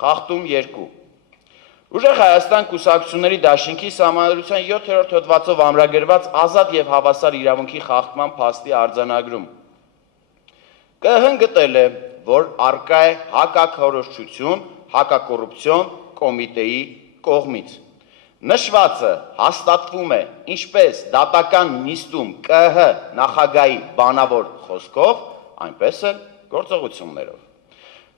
Խախտում 2 Ուժեղ Հայաստան կուսակցությունների դաշինքի Սահմանադրության 7-րդ հոդվածով ամրագրված ազատ և հավասար իրավունքի խախտման փաստի արձանագրում ԿԸՀ-ն գտել է, որ առկա է հակաքորոզչություն հակակոռուպցիոն կոմիտեի կողմից։ Նշվածը հաստատվում է ինչպես դատական նիստում ԿԸՀ նախագահի բանավոր խոսքով, այնպես էլ գործողություններով։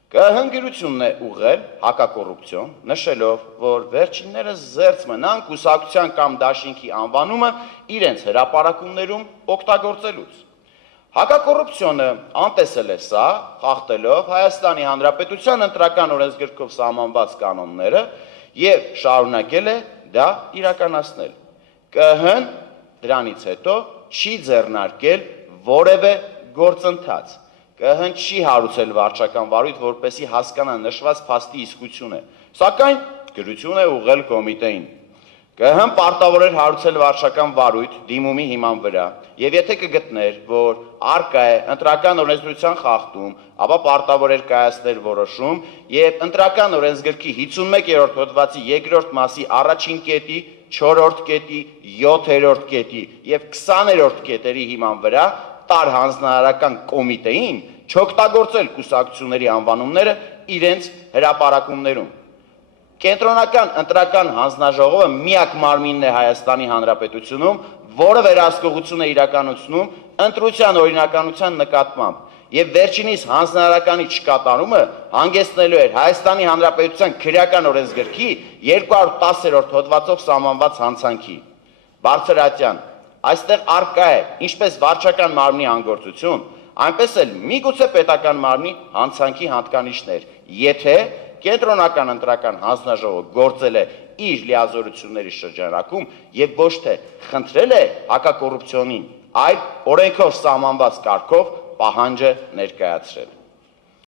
ԿԸՀ-ն գրությունն է ուղղել հակակոռուպցիոն, նշելով, որ վերջիններս զերծ մնան կուսակցության կամ դաշինքի անվանումը իրենց հրապարակումներում օգտագործելուց։ Հակակոռուպցիոնը անտեսել է սա, խախտելով Հայաստանի Հանրապետության ընտրական օրենսգրքով սահմանված կանոնները և շարունակել է դա իրականացնել։ ԿԸՀ-ն դրանից հետո չի ձեռնարկել որևէ գործընթաց։ ԿԸՀ-ն չի հարուցել վարչական վարույթ, որպեսզի հասկանա նշված փաստի իսկությունը, սակայն գրություն է ուղղել կոմիտեին։ ԿԸՀ-ն պարտավոր էր հարուցել վարչական վարույթ դիմումի հիման վրա, և եթե կգտներ, որ առկա է ընտրական օրենսդրության խախտում, ապա պարտավոր էր կայացնել որոշում և ընտրական օրենսգրքի 51-րդ հոդվածի 2-րդ մասի առաջին կետի, 4-րդ կետի, 7-րդ կետի և 20-րդ կետերի հիման վրա տար հանձնարարական կոմիտեին չօգտագործել կուսակցությունների անվանումները իրենց հրապարակումներում։ Կենտրոնական ընտրական հանձնաժողովը միակ մարմինն է Հայաստանի Հանրապետությունում, որը վերահսկողություն է իրականացնում ընտրության օրինականության նկատմամբ, և վերջինիս հանձնարարականի չկատարումը հանգեցնելու էր Հայաստանի Հանրապետության քրեական օրենսգրքի 210-րդ հոդվածով սահմանված հանցանքի։ Բարձրատյան, այստեղ առկա է ինչպես վարչական մարմնի անգործություն, այնպես էլ միգուցե պետական մարմնի հանցանքի հատկանիշներ, եթե Կենտրոնական ընտրական հանձնաժողովը գործել է իր լիազորությունների շրջանակում և ոչ թե խնդրել է հակակոռուպցիոնին, այլ օրենքով սահմանված կարգով պահանջը ներկայացրել։